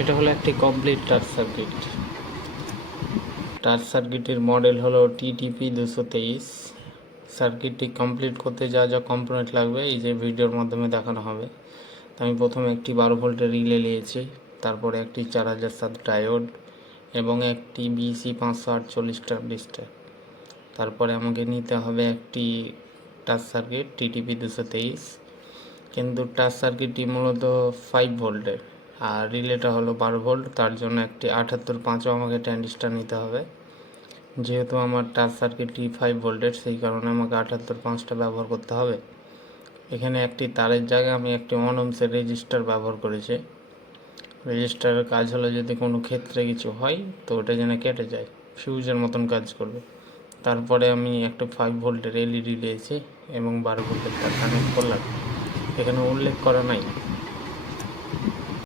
এটা হলো একটি কমপ্লিট টাচ সার্কিট টাচ সার্কিটের মডেল হলো টিটিপি দুশো তেইশ। সার্কিটটি কমপ্লিট করতে যা যা কম্পোনেন্ট লাগবে এই যে ভিডিওর মাধ্যমে দেখানো হবে। তো আমি প্রথমে একটি বারো ভোল্টের রিলে নিয়েছি, তারপরে একটি চার হাজার সাত ডায়োড এবং একটি বিসি পাঁচশো আটচল্লিশ ট্রানজিস্টার তারপরে আমাকে নিতে হবে একটি টাচ সার্কিট টিটিপি দুশো তেইশ। কিন্তু টাচ সার্কিটটি মূলত ফাইভ ভোল্টের। আর রিলেটা হলো বারো ভোল্ট, তার জন্য একটি আটাত্তর পাঁচও আমাকে ট্যান্ডিস্টার নিতে হবে। যেহেতু আমার টাচ সার্কিটটি ফাইভ ভোল্টের সেই কারণে আমাকে আটাত্তর পাঁচটা ব্যবহার করতে হবে। এখানে একটি তারের জায়গায় আমি একটি ওয়ান রেজিস্টার ব্যবহার করেছি। রেজিস্টারের কাজ হলো যদি কোনো ক্ষেত্রে কিছু হয়, তো ওটা যেন কেটে যায় ফিউজের মতন কাজ করবে। তারপরে আমি একটা ফাইভ ভোল্টের এলইডি নিয়েছি এবং বারো ভোল্টের তার কানেক্ট করলাম। এখানে উল্লেখ করা নাই।